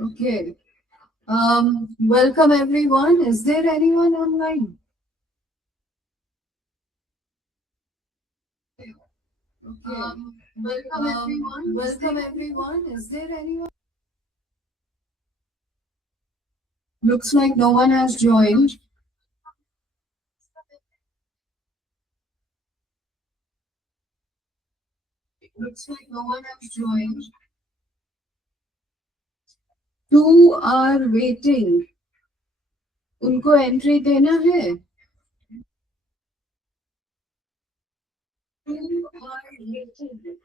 Okay. Welcome everyone. Is there anyone online? Okay. Welcome everyone. Welcome everyone. Is there anyone? Looks like no one has joined. Looks like no one has joined. Two are waiting. उनको entry देना है. Two are waiting.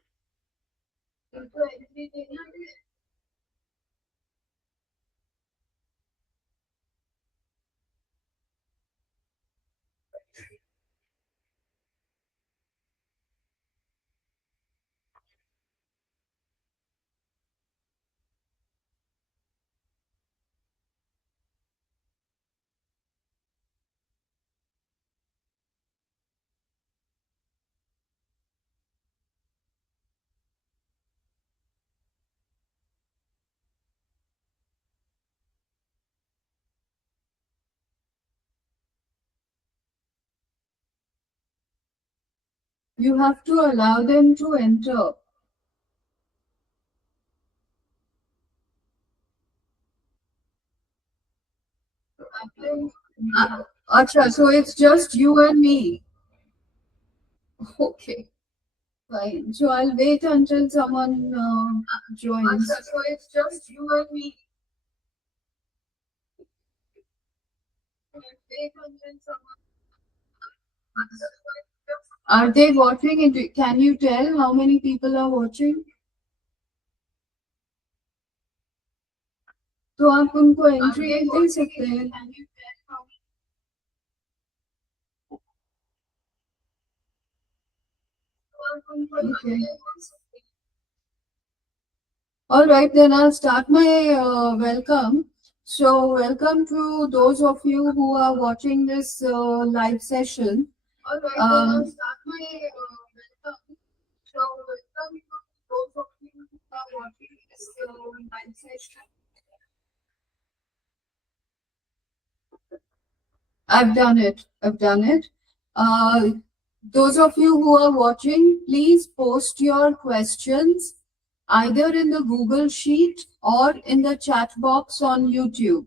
उनको entry देना है. You have to allow them to enter. Acha, so it's just you and me. Okay, fine. So I'll wait until someone joins. Acha, so it's just you and me. I'll wait until someone. Are they watching? Can you tell how many people are watching? तो आप उनको entry दे सकते हैं. Okay. All right, then I'll start my welcome. So, welcome to those of you who are watching this live session. All right, then I'll start my welcome. So, welcome to those of you who are watching this live session. I've done it. I've done it. Those of you who are watching, please post your questions either in the Google Sheet or in the chat box on YouTube.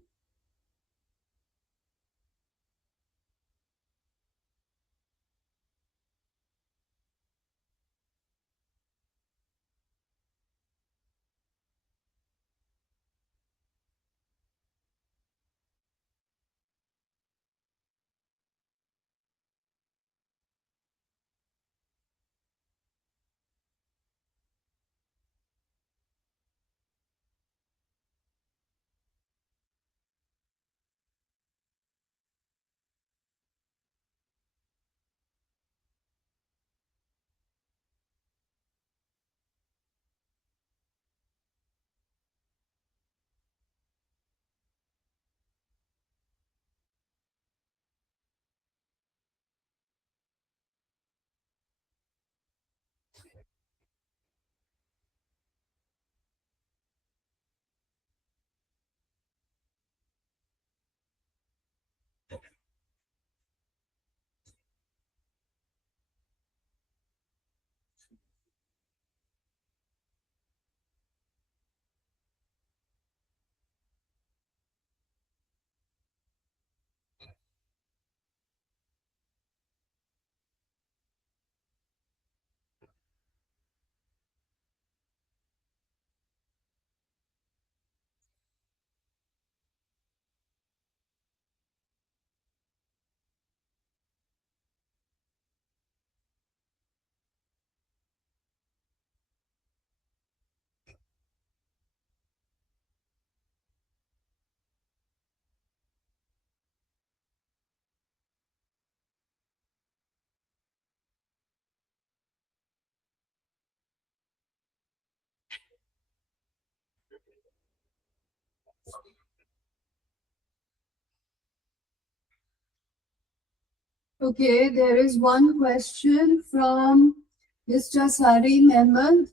Okay, there is one question from Mr. Sari Mehmed.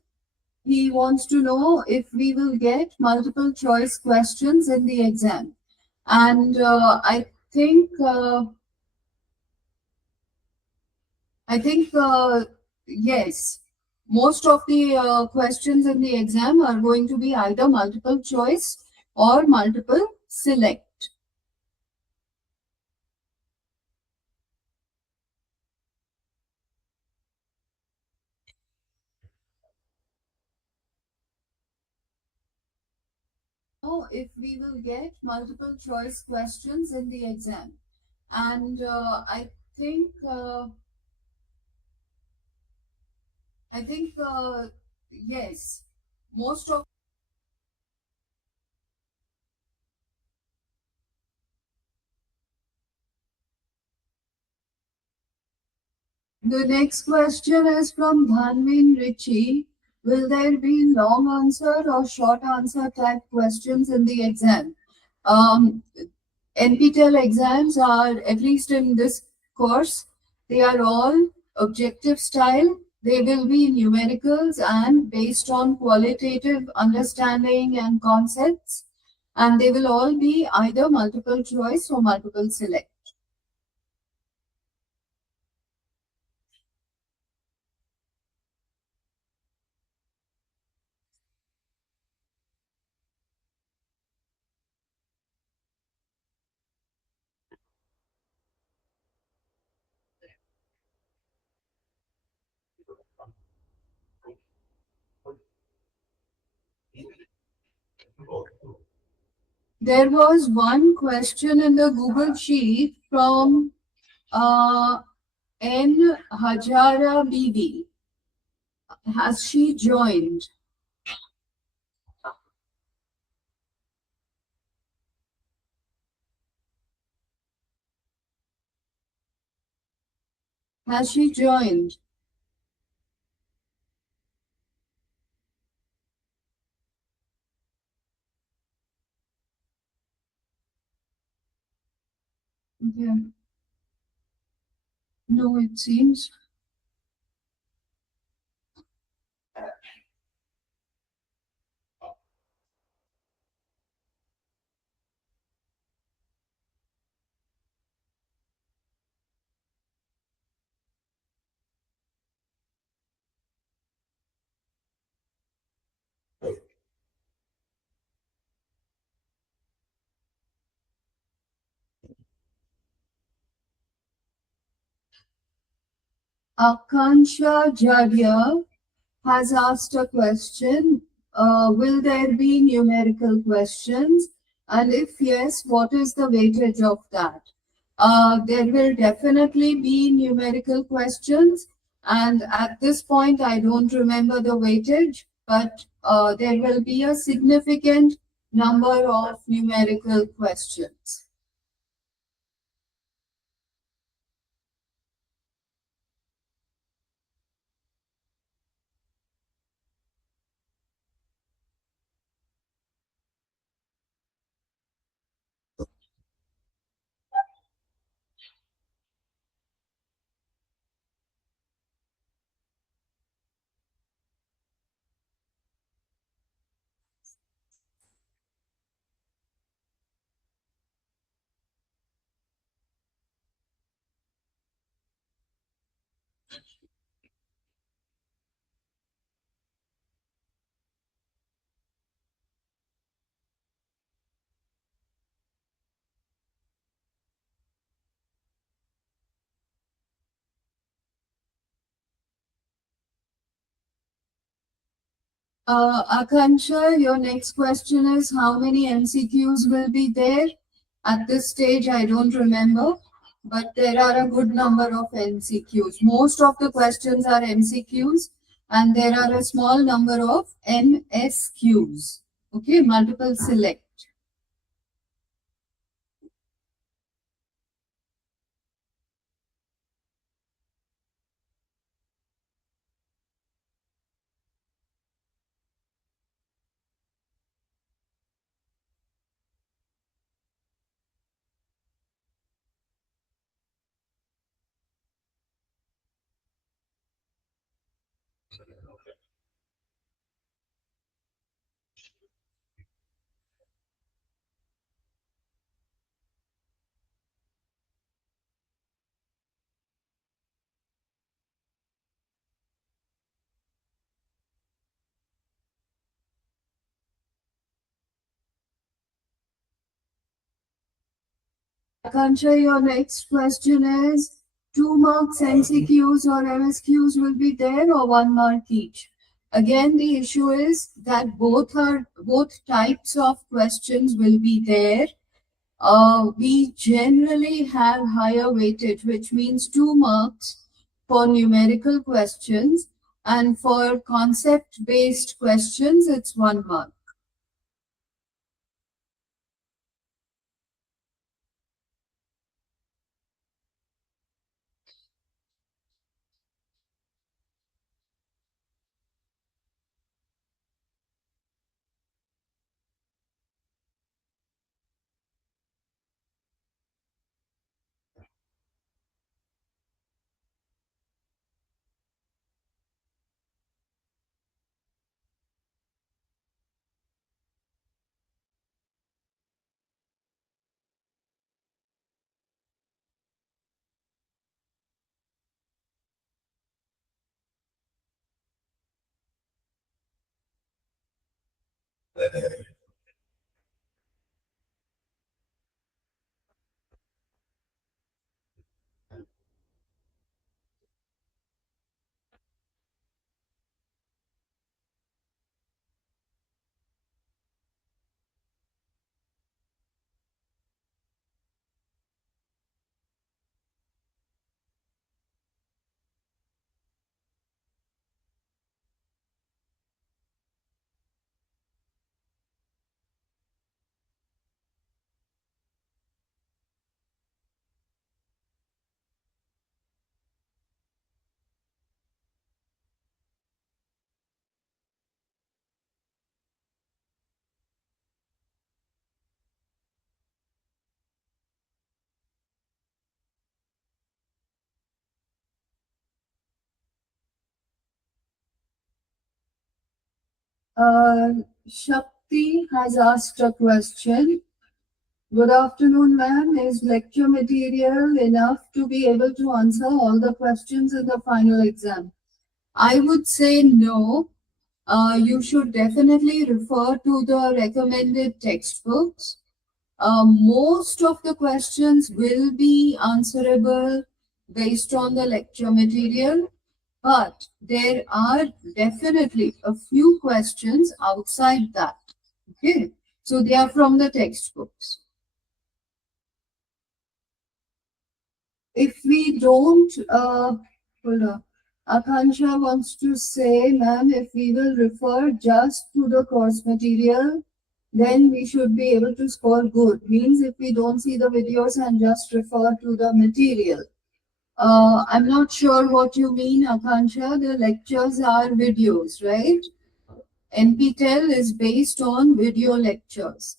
he wants to know if we will get multiple choice questions in the exam. And think uh, I think yes, most of the questions in the exam are going to be either multiple choice or multiple select. Oh, if we will get multiple choice questions in the exam. And think uh, I think yes, most of the next question is from Dhanvin Richie. Will there be long answer or short answer type questions in the exam? NPTEL exams are, at least in this course, they are all objective style. They will be numericals and based on qualitative understanding and concepts. And they will all be either multiple choice or multiple select. There was one question in the Google Sheet from uh, N. Hajara Bibi. Has she joined? Has she joined? Yeah. No, it seems. Akansha Jaria has asked a question. Will there be numerical questions? And if yes, what is the weightage of that? There will definitely be numerical questions. And at this point, I don't remember the weightage, but there will be a significant number of numerical questions. Akansha, your next question is how many MCQs will be there? At this stage, I don't remember, but there are a good number of MCQs. Most of the questions are MCQs, and there are a small number of MSQs. Okay, multiple select. Akansha, your next question is 2 marks MCQs or MSQs will be there or 1 mark each. Again, the issue is that both types of questions will be there. We generally have higher weightage, which means 2 marks for numerical questions, and for concept-based questions, it's 1 mark. Uh, Shakti has asked a question. Good afternoon, ma'am. Is lecture material enough to be able to answer all the questions in the final exam? I would say no. You should definitely refer to the recommended textbooks. Most of the questions will be answerable based on the lecture material, but there are definitely a few questions outside that. Okay, so they are from the textbooks. If we don't, hold on. Akansha wants to say, ma'am, if we will refer just to the course material, then we should be able to score good. Means if we don't see the videos and just refer to the material. I'm not sure what you mean, Akansha. The lectures are videos, right? NPTEL is based on video lectures.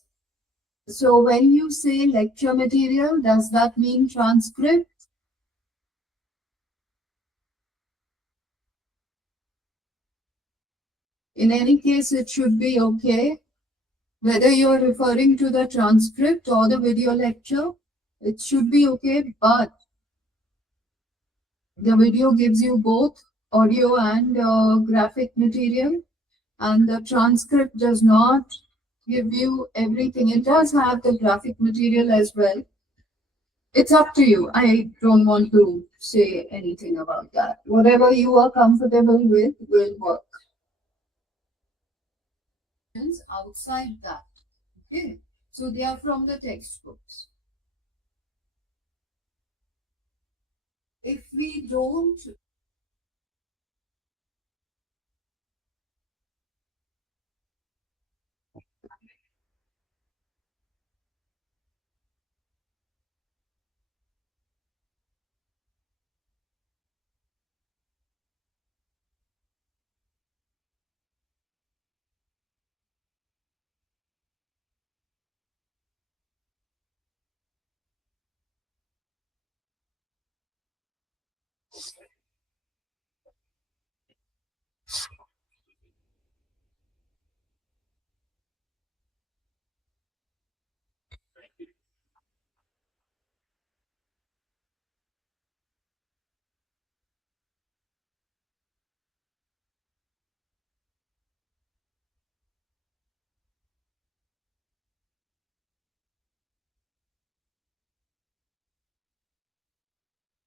So when you say lecture material, does that mean transcript? In any case, it should be okay. Whether you're referring to the transcript or the video lecture, it should be okay. But the video gives you both audio and graphic material, and the transcript does not give you everything. It does have the graphic material as well. It's up to you. I don't want to say anything about that. Whatever you are comfortable with will work. Outside that. Okay. So they are from the textbooks. If we don't,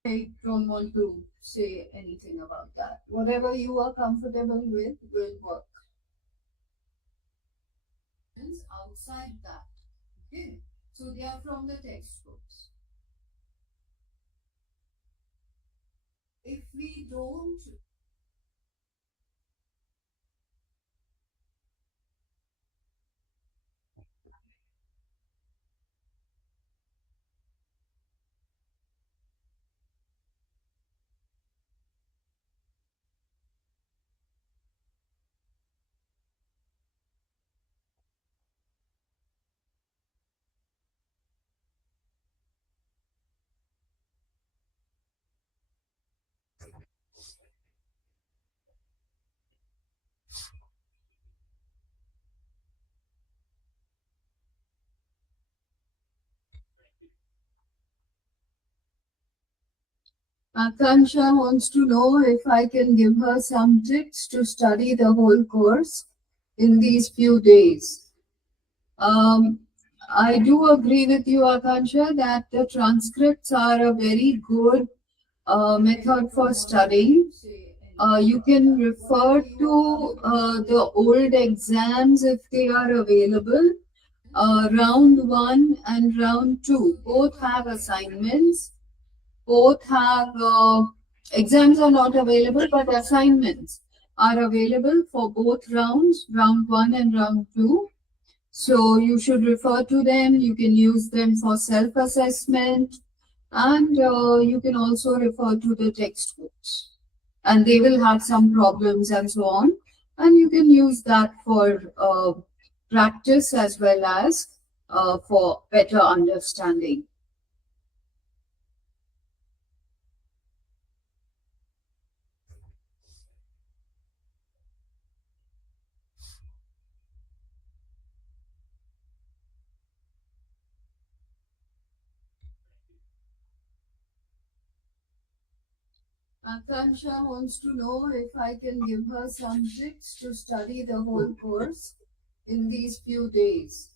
I don't want to say anything about that. Whatever you are comfortable with will work. Outside that, okay? So they are from the textbooks. If we don't Akansha wants to know if I can give her some tips to study the whole course in these few days. Um, I do agree with you, Akansha, that the transcripts are a very good method for studying. You can refer to the old exams if they are available. Round 1 and round 2 both have assignments. Both have exams are not available, but assignments are available for both rounds, round 1 and round 2. So you should refer to them. You can use them for self-assessment, and you can also refer to the textbooks. And they will have some problems and so on. And you can use that for practice as well as for better understanding. Akansha wants to know if I can give her some tips to study the whole course in these few days.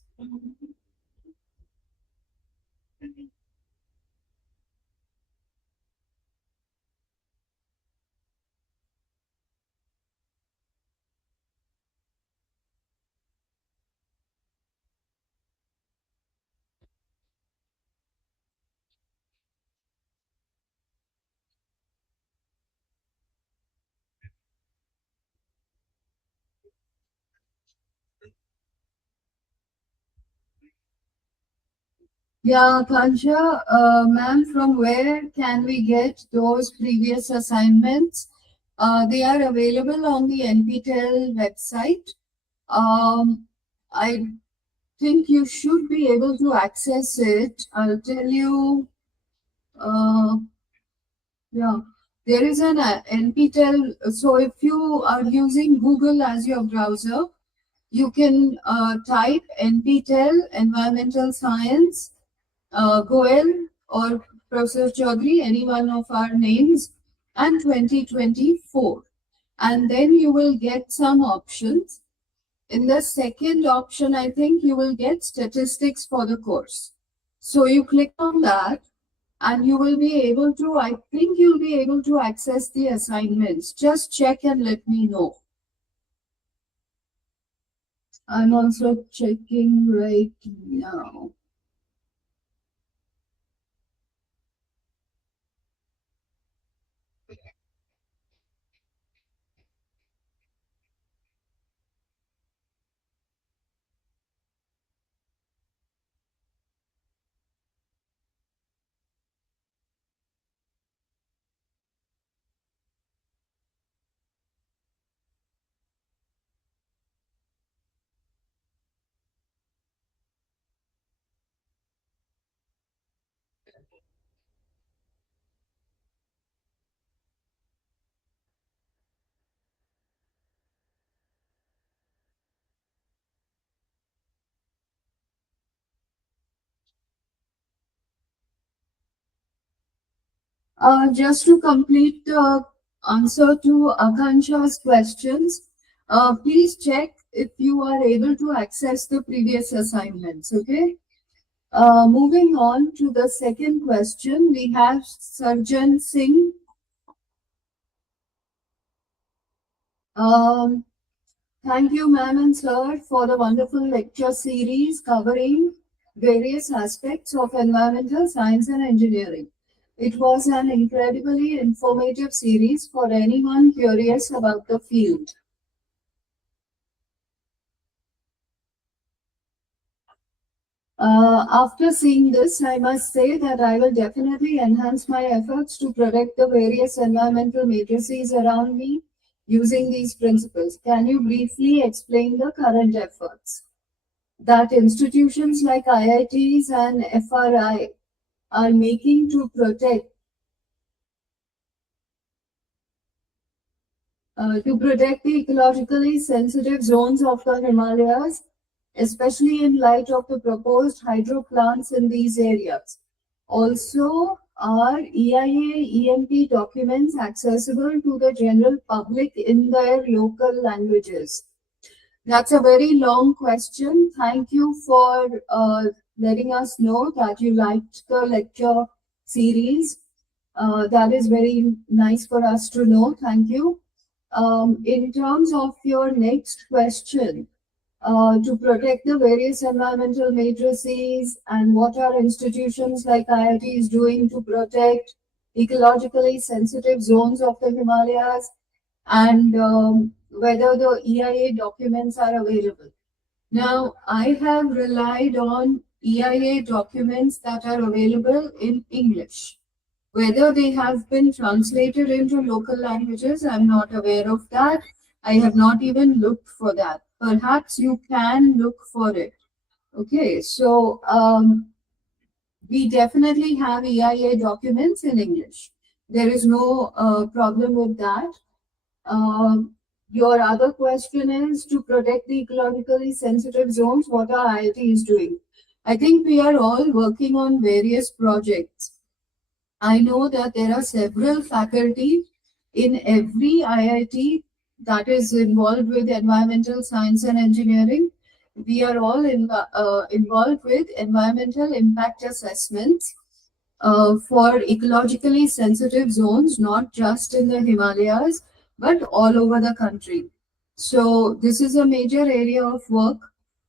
Yeah, Akansha, ma'am, from where can we get those previous assignments? They are available on the NPTEL website. I think you should be able to access it. I'll tell you. Uh, yeah, there is an NPTEL. So if you are using Google as your browser, you can type NPTEL Environmental Science, Goel or Professor Chowdhury, any one of our names, and 2024. And then you will get some options. In the second option, I think you will get statistics for the course. So you click on that and you will be able to, I think you'll be able to access the assignments. Just check and let me know. I'm also checking right now. Just to complete the answer to Akansha's questions, please check if you are able to access the previous assignments, okay? Moving on to the second question, we have Sarjan Singh. Um, Thank you, ma'am and sir, for the wonderful lecture series covering various aspects of environmental science and engineering. It was an incredibly informative series for anyone curious about the field. After seeing this, I must say that I will definitely enhance my efforts to protect the various environmental matrices around me using these principles. Can you briefly explain the current efforts that institutions like IITs and FRI are making to protect the ecologically sensitive zones of the Himalayas, especially in light of the proposed hydro plants in these areas? Also, are EIA EMP documents accessible to the general public in their local languages? That's a very long question. Thank you for letting us know that you liked the lecture series. That is very nice for us to know. Thank you. In terms of your next question, to protect the various environmental matrices and what are institutions like IITs doing to protect ecologically sensitive zones of the Himalayas, and whether the EIA documents are available. Now, I have relied on EIA documents that are available in English. Whether they have been translated into local languages, I'm not aware of that. I have not even looked for that. Perhaps you can look for it. Okay, so we definitely have EIA documents in English. There is no problem with that. Your other question is to protect the ecologically sensitive zones. What are IITs doing? I think we are all working on various projects. I know that there are several faculty in every IIT that is involved with environmental science and engineering. We are all involved with environmental impact assessments for ecologically sensitive zones, not just in the Himalayas, but all over the country. So, this is a major area of work.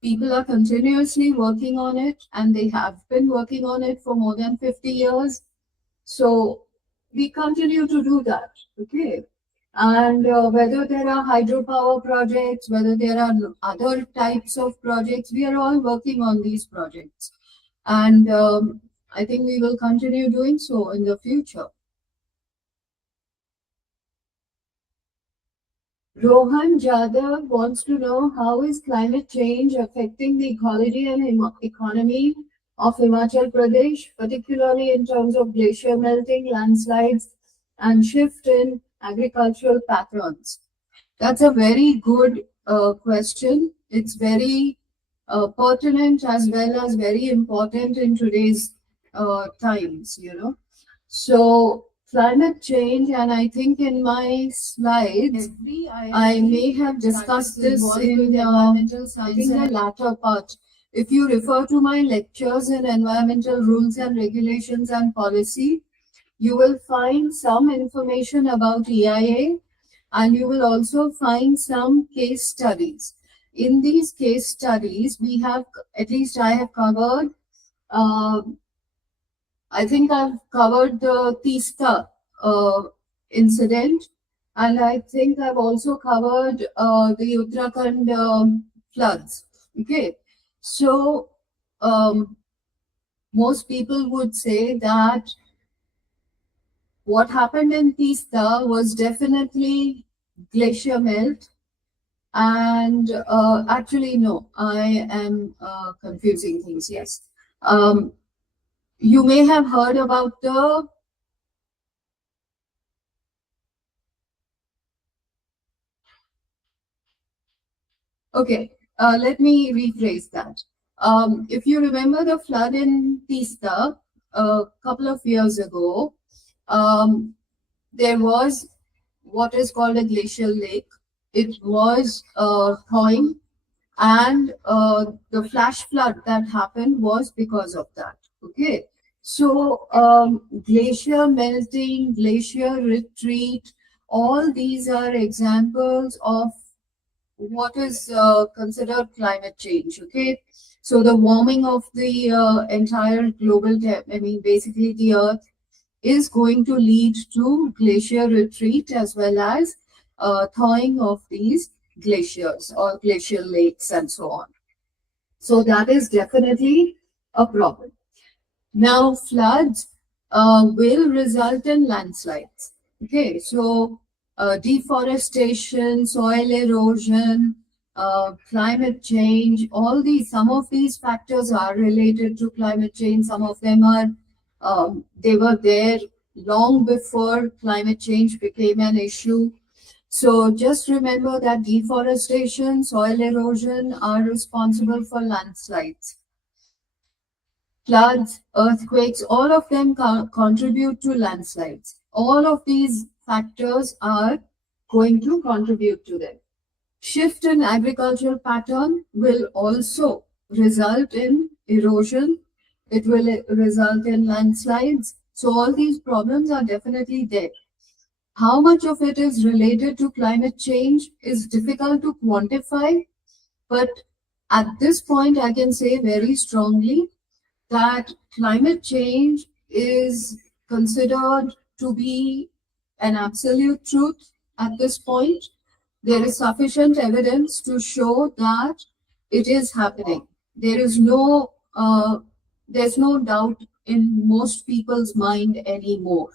People are continuously working on it, and they have been working on it for more than 50 years. So, we continue to do that. Okay. And whether there are hydropower projects, whether there are other types of projects, we are all working on these projects. And I think we will continue doing so in the future. Rohan Jadhav wants to know how is climate change affecting the ecology and economy of Himachal Pradesh, particularly in terms of glacier melting, landslides, and shift in agricultural patterns. That's a very good question. It's very pertinent as well as very important in today's times, you know. So, climate change, and I think in my slides, I may have discussed this in I think the latter part. If you refer to my lectures in environmental rules and regulations and policy, you will find some information about EIA, and you will also find some case studies. In these case studies, we have, at least I have covered, uh, I think I've covered the Tista incident, and I think I've also covered the Uttarakhand floods. Okay, so most people would say that what happened in Tista was definitely glacier melt. And actually, no, I am confusing things. Yes. You may have heard about the. Okay, let me rephrase that. If you remember the flood in Tista a couple of years ago, there was what is called a glacial lake. It was thawing, and the flash flood that happened was because of that. Okay, so glacier melting, glacier retreat, all these are examples of what is considered climate change. Okay, so the warming of the entire global, I mean, basically the Earth is going to lead to glacier retreat as well as thawing of these glaciers or glacial lakes and so on. So that is definitely a problem. Now, floods will result in landslides. Okay, so deforestation, soil erosion, climate change, all these, some of these factors are related to climate change. Some of them are, they were there long before climate change became an issue. So just remember that deforestation, soil erosion are responsible for landslides. Floods, earthquakes, all of them contribute to landslides. All of these factors are going to contribute to them. Shift in agricultural pattern will also result in erosion. It will result in landslides. So all these problems are definitely there. How much of it is related to climate change is difficult to quantify, but at this point, I can say very strongly that climate change is considered to be an absolute truth at this point. There is sufficient evidence to show that it is happening. There is there's no doubt in most people's mind anymore.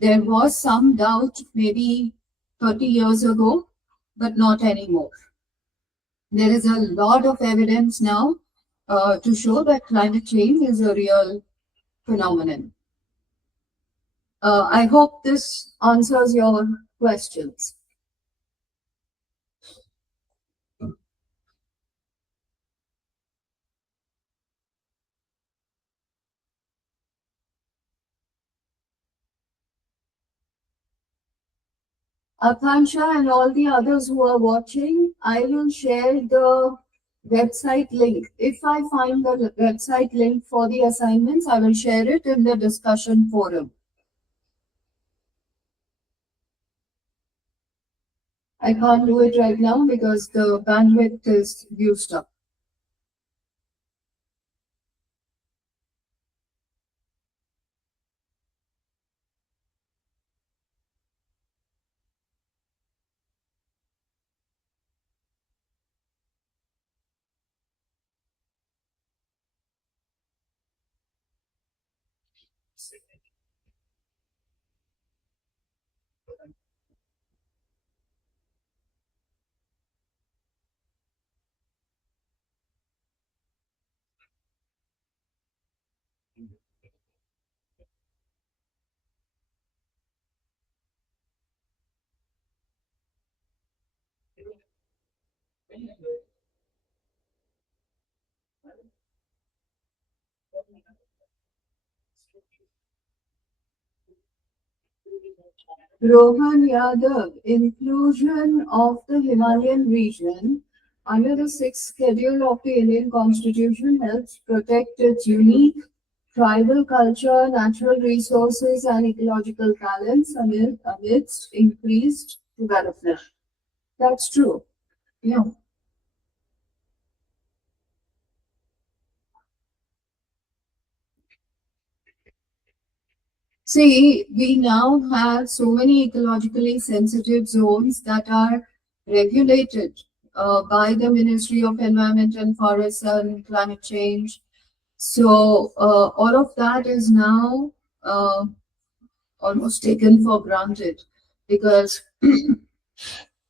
There was some doubt maybe 30 years ago, but not anymore. There is a lot of evidence now to show that climate change is a real phenomenon. I hope this answers your questions. Akansha and all the others who are watching, I will share the website link. If I find the website link for the assignments, I will share it in the discussion forum. I can't do it right now because the bandwidth is used up. Rohan Yadav, inclusion of the Himalayan region under the sixth schedule of the Indian Constitution helps protect its unique tribal culture, natural resources, and ecological balance amidst increased development. That's true. Yeah. See, we now have so many ecologically sensitive zones that are regulated by the Ministry of Environment and Forests and Climate Change. So all of that is now almost taken for granted because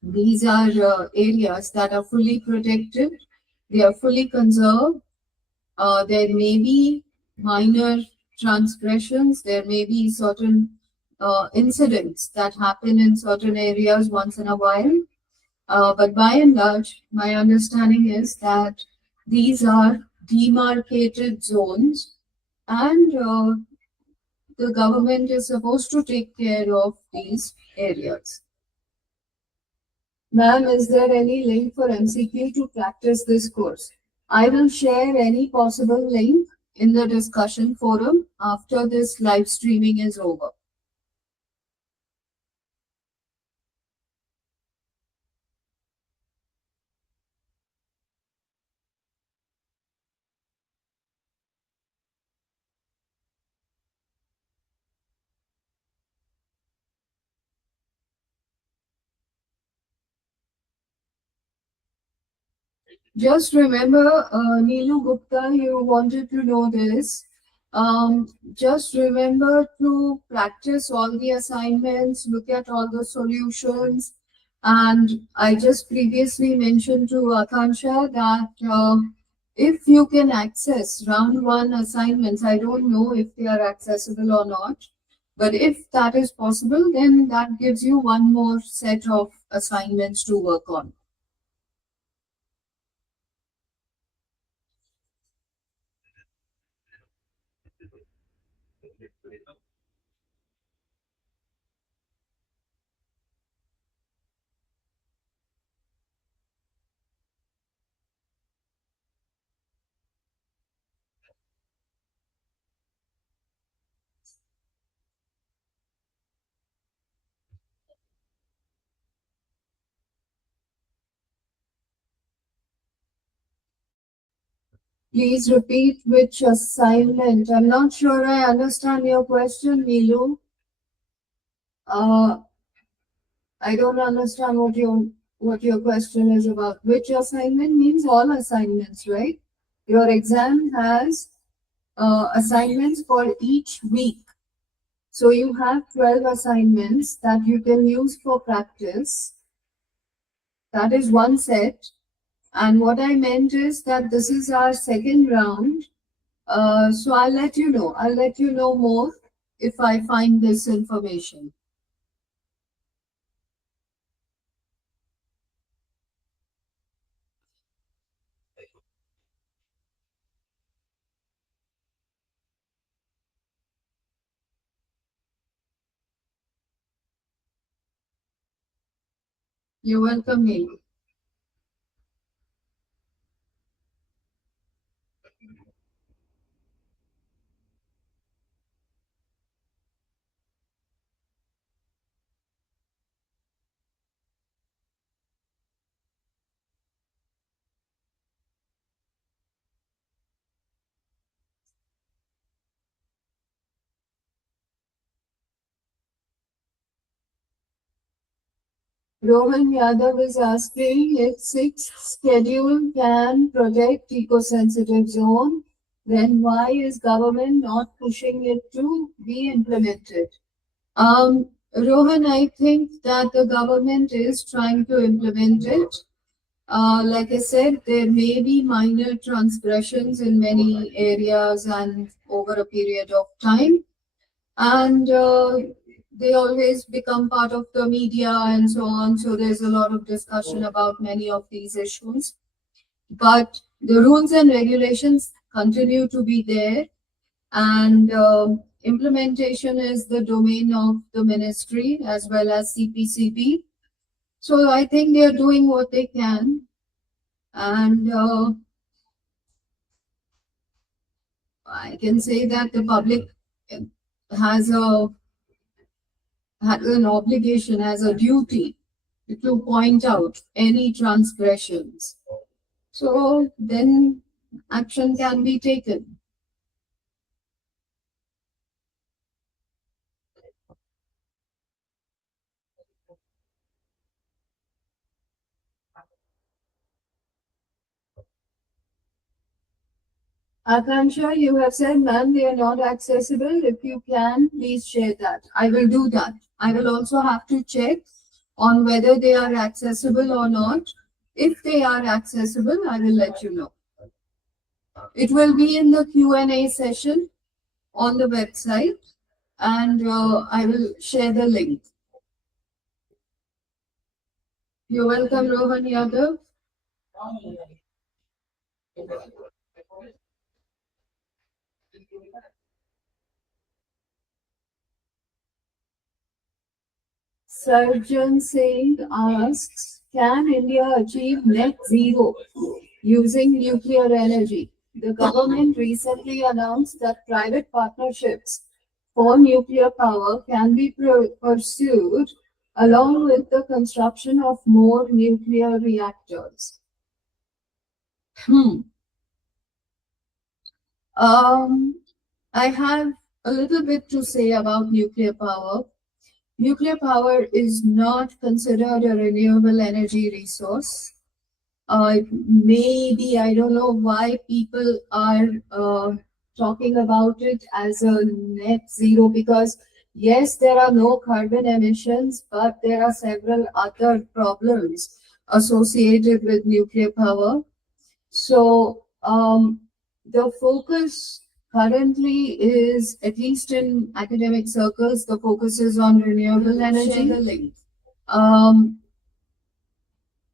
these are areas that are fully protected, they are fully conserved. There may be minor transgressions, there may be certain incidents that happen in certain areas once in a while. But by and large, my understanding is that these are demarcated zones and the government is supposed to take care of these areas. Ma'am, is there any link for MCQ to practice this course? I will share any possible link in the discussion forum after this live streaming is over. Just remember, Neelu Gupta, you wanted to know this. Just remember to practice all the assignments, look at all the solutions. And I just previously mentioned to Akansha that if you can access round one assignments, I don't know if they are accessible or not, but if that is possible, then that gives you one more set of assignments to work on. Please repeat which assignment. I'm not sure I understand your question, Neelu. Uh, I don't understand what your question is about. Which assignment means all assignments, right? Your exam has assignments for each week. So you have 12 assignments that you can use for practice. That is one set. And what I meant is that this is our second round. So I'll let you know. I'll let you know more if I find this information. You're welcome, Neil. Rohan Yadav is asking if sixth schedule can protect eco-sensitive zone, then why is government not pushing it to be implemented? Rohan, I think that the government is trying to implement it. Like I said, there may be minor transgressions in many areas and over a period of time, and they always become part of the media and so on. So there's a lot of discussion about many of these issues. But the rules and regulations continue to be there, and implementation is the domain of the ministry as well as CPCB. So I think they are doing what they can, and I can say that the public has a has an obligation, has a duty to point out any transgressions. So then action can be taken. Akansha, you have said, ma'am, they are not accessible. If you can, please share that. I will do that. I will also have to check on whether they are accessible or not. If they are accessible, I will let you know. It will be in the Q&A session on the website, and I will share the link. You're welcome, Rohan Yadav. Sarjan Singh asks, can India achieve net zero using nuclear energy? The government recently announced that private partnerships for nuclear power can be pursued along with the construction of more nuclear reactors. Hmm. I have a little bit to say about nuclear power. Nuclear power is not considered a renewable energy resource. Maybe I don't know why people are talking about it as a net zero, because yes, there are no carbon emissions, but there are several other problems associated with nuclear power. So the focus currently is, at least in academic circles, the focus is on renewable energy. Um,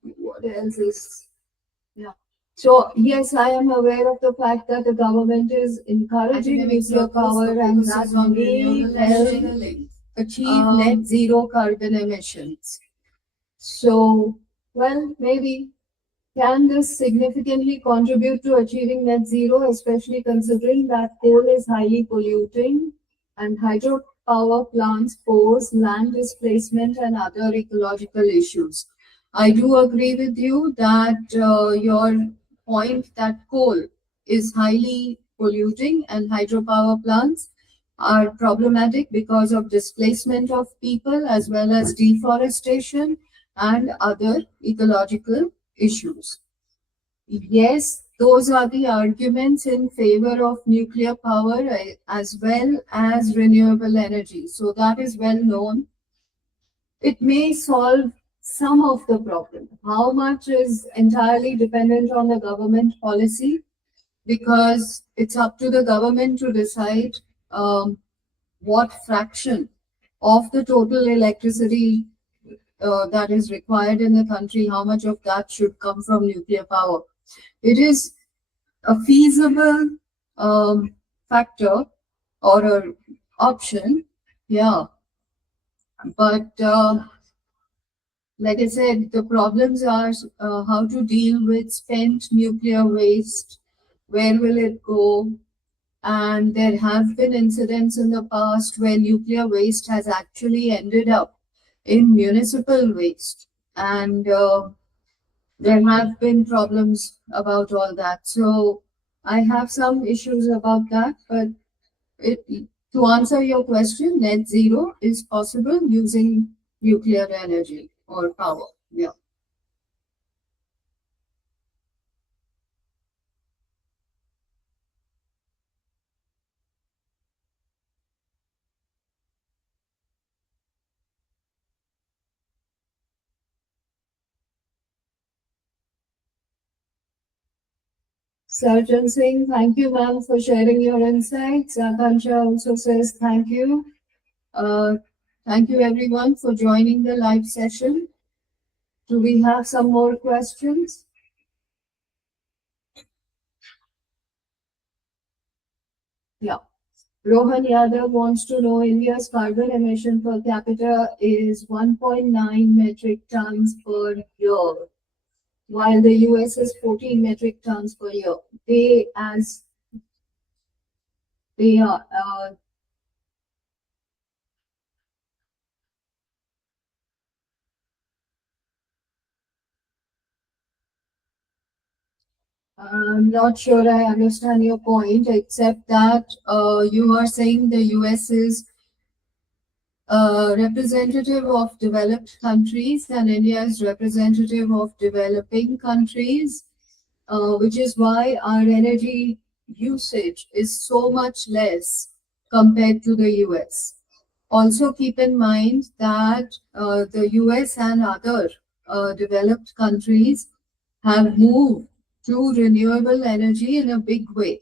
what else is? Yeah. So yes, I am aware of the fact that the government is encouraging nuclear power and that may help achieve net zero carbon emissions. So, well, maybe can this significantly contribute to achieving net zero, especially considering that coal is highly polluting and hydropower plants pose land displacement and other ecological issues? I do agree with you that your point that coal is highly polluting and hydropower plants are problematic because of displacement of people as well as deforestation and other ecological issues. Yes, those are the arguments in favor of nuclear power as well as renewable energy. So that is well known. It may solve some of the problem. How much is entirely dependent on the government policy, because it's up to the government to decide what fraction of the total electricity that is required in the country, how much of that should come from nuclear power. It is a feasible factor or an option, yeah. But like I said, the problems are how to deal with spent nuclear waste, where will it go? And there have been incidents in the past where nuclear waste has actually ended up in municipal waste. And there have been problems about all that. So I have some issues about that, but it, to answer your question, net zero is possible using nuclear energy or power. Yeah. Sarjan Singh, thank you, ma'am, for sharing your insights. Akansha also says thank you. Uh, Thank you, everyone, for joining the live session. Do we have some more questions? Yeah. Rohan Yadav wants to know India's carbon emission per capita is 1.9 metric tons per year, while the US is 14 metric tons per year. They are, I'm not sure I understand your point, except that you are saying the US is representative of developed countries and India is representative of developing countries, which is why our energy usage is so much less compared to the US. Also, keep in mind that the US and other developed countries have moved to renewable energy in a big way,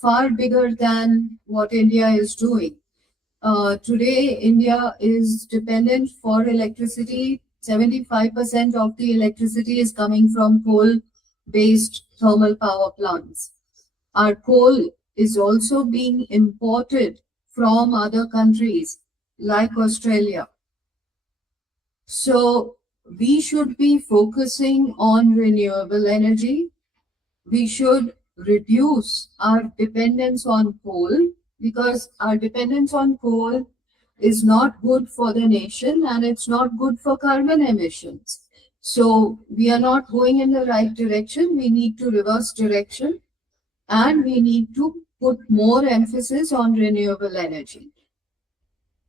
far bigger than what India is doing. Today, India is dependent for electricity. 75% of the electricity is coming from coal-based thermal power plants. Our coal is also being imported from other countries like Australia. So we should be focusing on renewable energy. We should reduce our dependence on coal, because our dependence on coal is not good for the nation and it's not good for carbon emissions. So we are not going in the right direction. We need to reverse direction and we need to put more emphasis on renewable energy.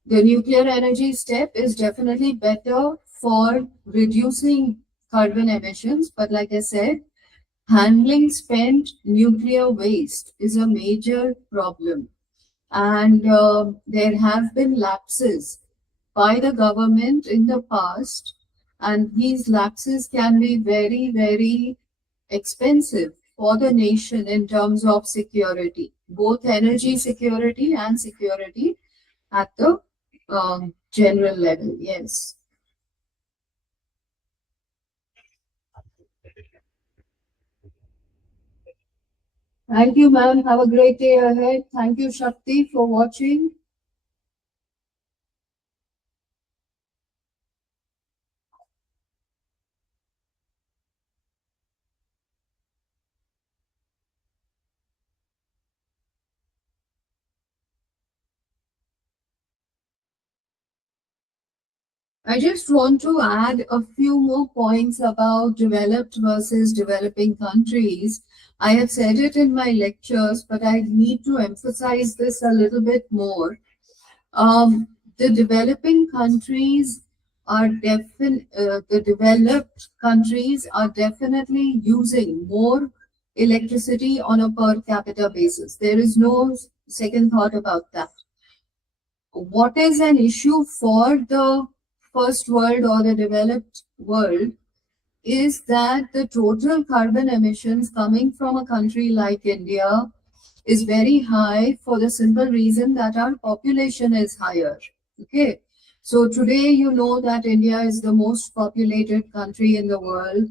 The nuclear energy step is definitely better for reducing carbon emissions, but like I said, handling spent nuclear waste is a major problem. And there have been lapses by the government in the past, and these lapses can be very, very expensive for the nation in terms of security, both energy security and security at the general level. Yes. Thank you, ma'am. Have a great day ahead. Thank you, Shakti, for watching. I just want to add a few more points about developed versus developing countries. I have said it in my lectures, but I need to emphasize this a little bit more. The developing countries the developed countries are definitely using more electricity on a per capita basis. There is no second thought about that. What is an issue for the first world or the developed world is that the total carbon emissions coming from a country like India is very high for the simple reason that our population is higher. Okay. So today you know that India is the most populated country in the world.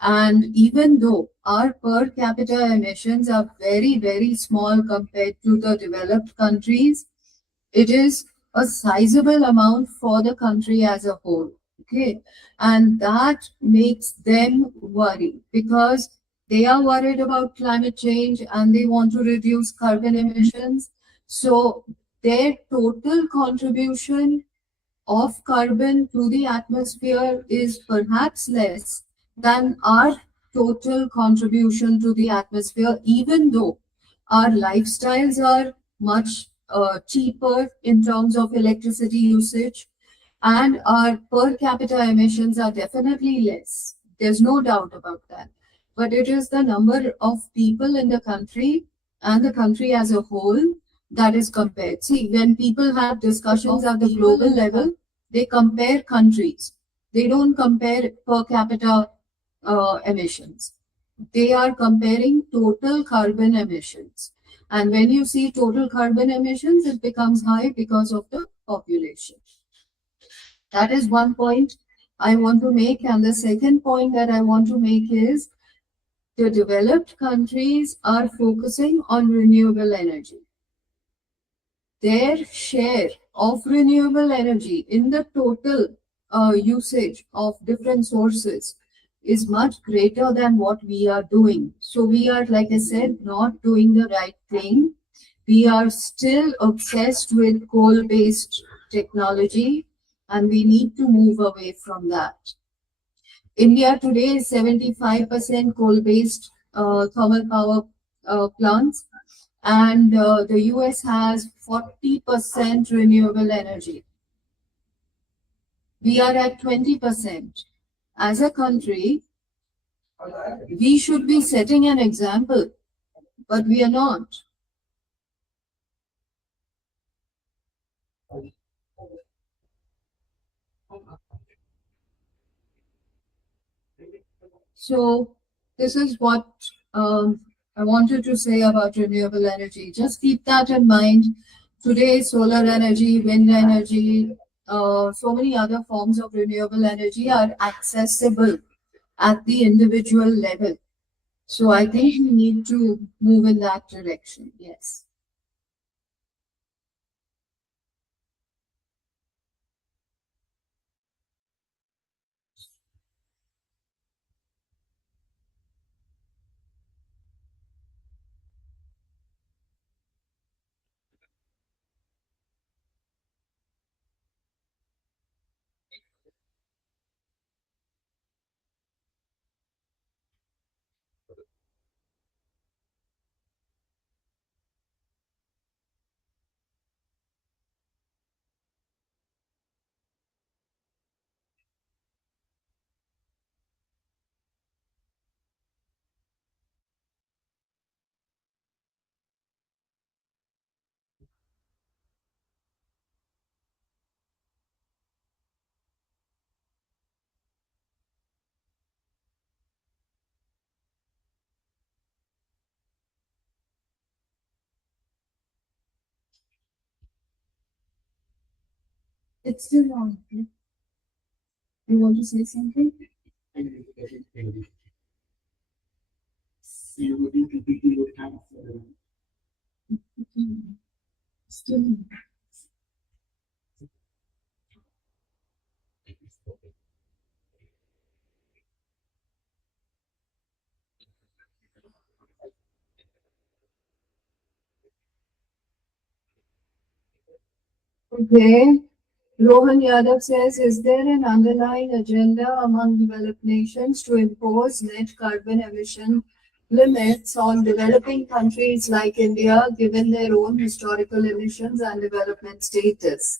And even though our per capita emissions are very, very small compared to the developed countries, it is a sizable amount for the country as a whole. Okay. And that makes them worry because they are worried about climate change and they want to reduce carbon emissions. So their total contribution of carbon to the atmosphere is perhaps less than our total contribution to the atmosphere, even though our lifestyles are much cheaper in terms of electricity usage and our per capita emissions are definitely less. There's no doubt about that. But it is the number of people in the country and the country as a whole that is compared. See, when people have discussions at the global level, they compare countries. They don't compare per capita emissions. They are comparing total carbon emissions. And when you see total carbon emissions, it becomes high because of the population. That is one point I want to make. And the second point that I want to make is the developed countries are focusing on renewable energy. Their share of renewable energy in the total usage of different sources is much greater than what we are doing. So we are, like I said, not doing the right thing. We are still obsessed with coal-based technology and we need to move away from that. India today is 75% coal-based thermal power plants, and the US has 40% renewable energy. We are at 20%. As a country, we should be setting an example, but we are not. So, this is what I wanted to say about renewable energy. Just keep that in mind. Today, solar energy, wind energy, so many other forms of renewable energy are accessible at the individual level. So I think we need to move in that direction. Yes. It's still on. You want to say something? Still. Okay. Rohan Yadav says, is there an underlying agenda among developed nations to impose net carbon emission limits on developing countries like India, given their own historical emissions and development status?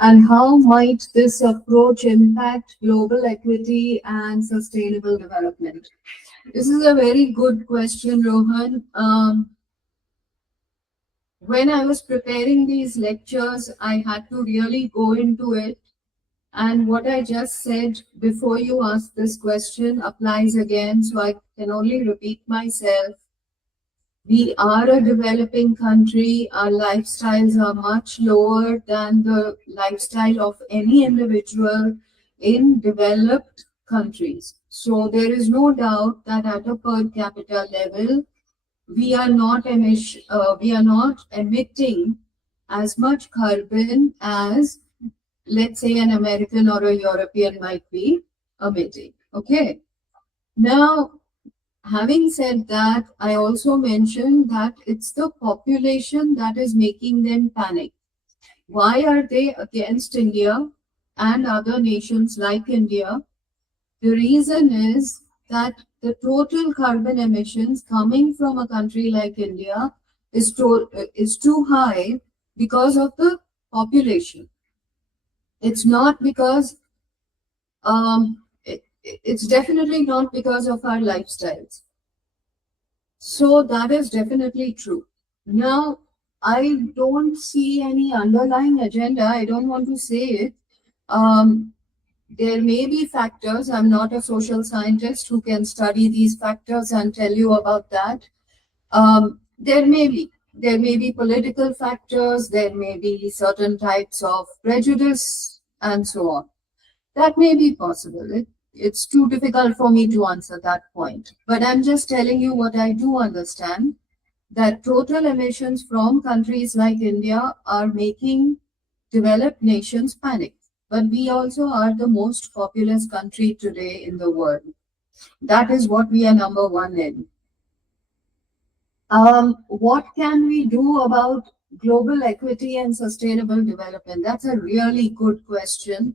And how might this approach impact global equity and sustainable development? This is a very good question, Rohan. When I was preparing these lectures, I had to really go into it. And what I just said before you asked this question applies again, so I can only repeat myself. We are a developing country. Our lifestyles are much lower than the lifestyle of any individual in developed countries. So there is no doubt that at a per capita level, we are not emitting as much carbon as, let's say, an American or a European might be emitting. Okay. Now, having said that, I also mentioned that it's the population that is making them panic. Why are they against India and other nations like India? The reason is that the total carbon emissions coming from a country like India is too high because of the population. It's not because, it's definitely not because of our lifestyles. So that is definitely true. Now, I don't see any underlying agenda. I don't want to say it. There may be factors. I'm not a social scientist who can study these factors and tell you about that. There may be political factors. There may be certain types of prejudice and so on. That may be possible. It's too difficult for me to answer that point. But I'm just telling you what I do understand, that total emissions from countries like India are making developed nations panic. But we also are the most populous country today in the world. That is what we are number one in. What can we do about global equity and sustainable development? That's a really good question.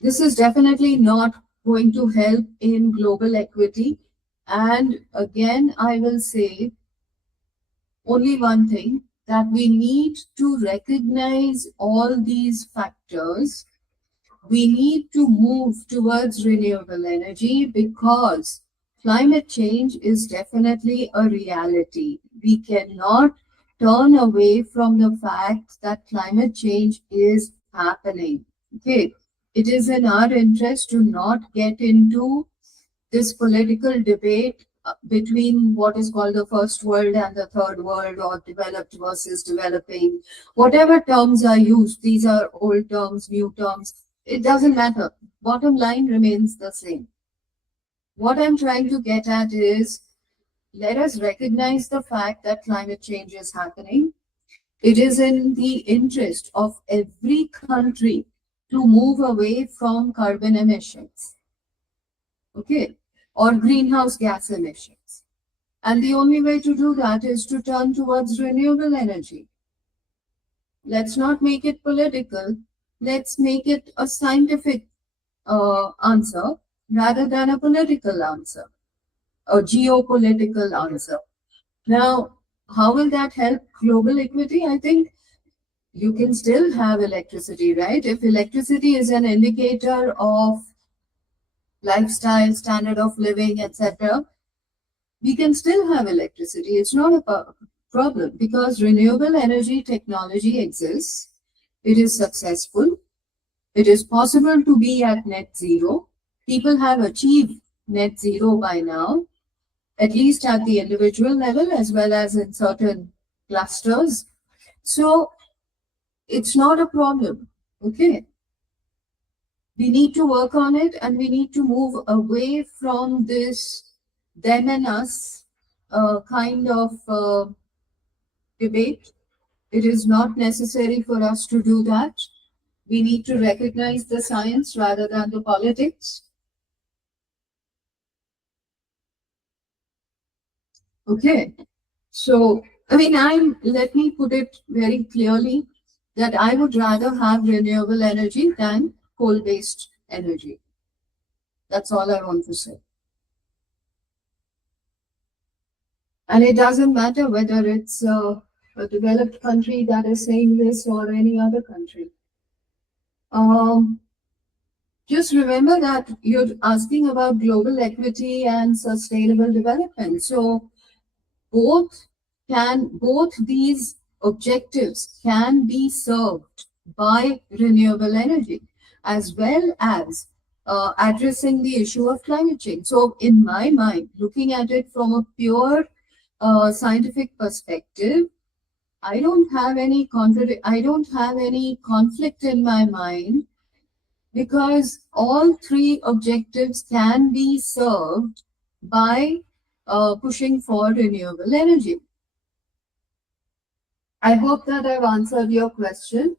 This is definitely not going to help in global equity. And again, I will say only one thing, that we need to recognize all these factors. We need to move towards renewable energy because climate change is definitely a reality. We cannot turn away from the fact that climate change is happening. Okay. It is in our interest to not get into this political debate between what is called the first world and the third world, or developed versus developing. Whatever terms are used, these are old terms, new terms, it doesn't matter. Bottom line remains the same. What I'm trying to get at is, let us recognize the fact that climate change is happening. It is in the interest of every country to move away from carbon emissions, okay, or greenhouse gas emissions. And the only way to do that is to turn towards renewable energy. Let's not make it political. Let's make it a scientific answer rather than a political answer, a geopolitical answer. Now, how will that help global equity? I think you can still have electricity, right? If electricity is an indicator of lifestyle, standard of living, etc., we can still have electricity. It's not a problem because renewable energy technology exists. It is successful. It is possible to be at net zero. People have achieved net zero by now, at least at the individual level as well as in certain clusters. So it's not a problem. Okay, we need to work on it and we need to move away from this them and us kind of debate. It is not necessary for us to do that. We need to recognize the science rather than the politics. Okay. So, I mean, let me put it very clearly that I would rather have renewable energy than coal based energy. That's all I want to say. And it doesn't matter whether it's a developed country that is saying this or any other country. Um, just remember that you're asking about global equity and sustainable development. So, both both these objectives can be served by renewable energy as well as addressing the issue of climate change. So in my mind, looking at it from a pure scientific perspective, I don't have any conflict in my mind because all three objectives can be served by pushing for renewable energy. I hope that I've answered your question.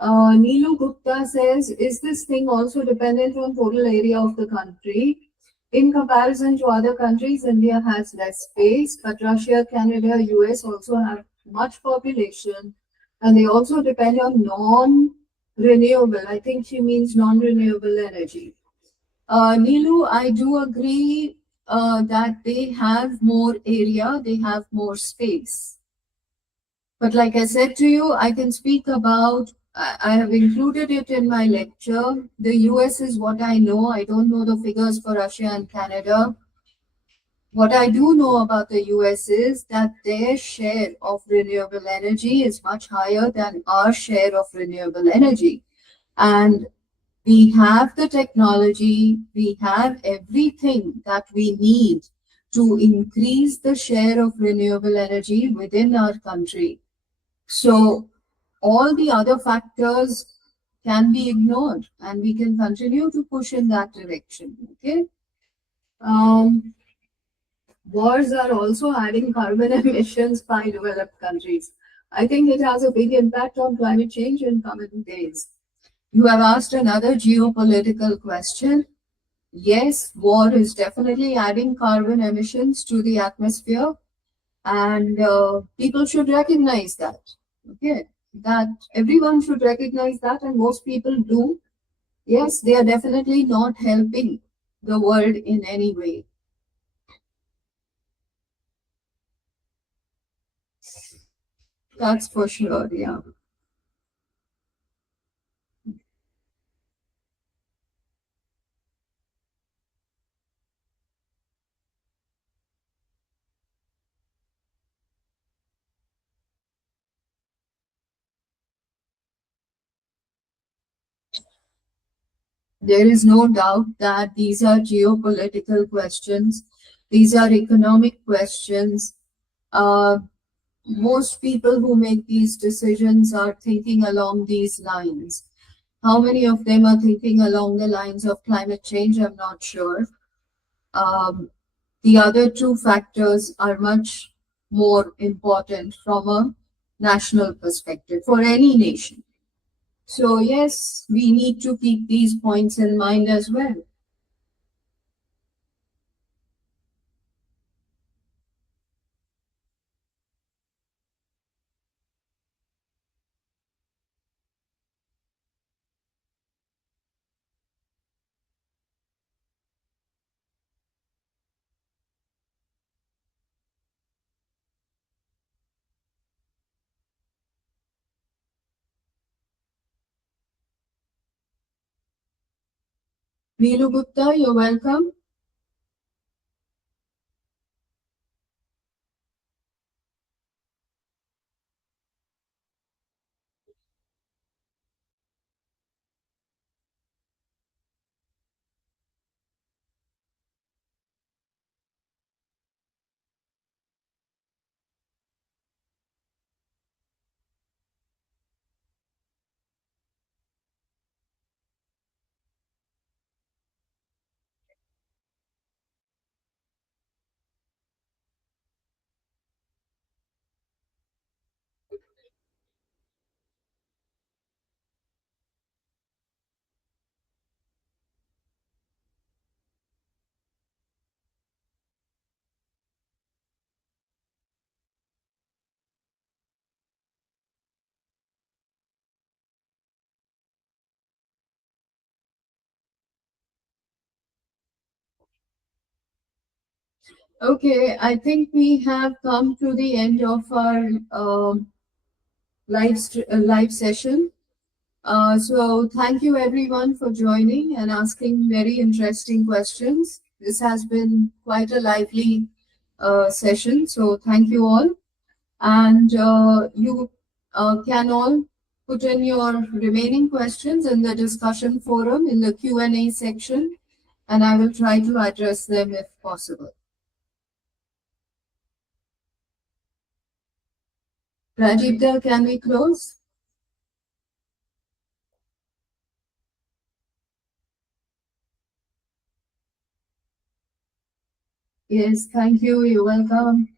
Neelu Gupta says, is this thing also dependent on total area of the country? In comparison to other countries, India has less space, but Russia, Canada, US also have much population, and they also depend on non-renewable. I think she means non-renewable energy. Neelu, I do agree that they have more area, they have more space. But like I said to you, I can speak about, I have included it in my lecture. The US is what I know. I don't know the figures for Russia and Canada. What I do know about the US is that their share of renewable energy is much higher than our share of renewable energy. And we have the technology, we have everything that we need to increase the share of renewable energy within our country. So all the other factors can be ignored and we can continue to push in that direction. Okay. Um, Wars are also adding carbon emissions by developed countries. I think it has a big impact on climate change in coming days. You have asked another geopolitical question. Yes, war is definitely adding carbon emissions to the atmosphere, and people should recognize that. Okay, that everyone should recognize that, and most people do. Yes, they are definitely not helping the world in any way. That's for sure. Yeah. There is no doubt that these are geopolitical questions, these are economic questions. Uh, Most people who make these decisions are thinking along these lines. How many of them are thinking along the lines of climate change? I'm not sure. Um, the other two factors are much more important from a national perspective for any nation. So, yes, we need to keep these points in mind as well. Neelu Gupta, you're welcome. Okay, I think we have come to the end of our live session. So thank you everyone for joining and asking very interesting questions. This has been quite a lively session. So thank you all. And you can all put in your remaining questions in the discussion forum in the Q&A section, and I will try to address them if possible. Rajita, can we close? Yes, thank you. You're welcome.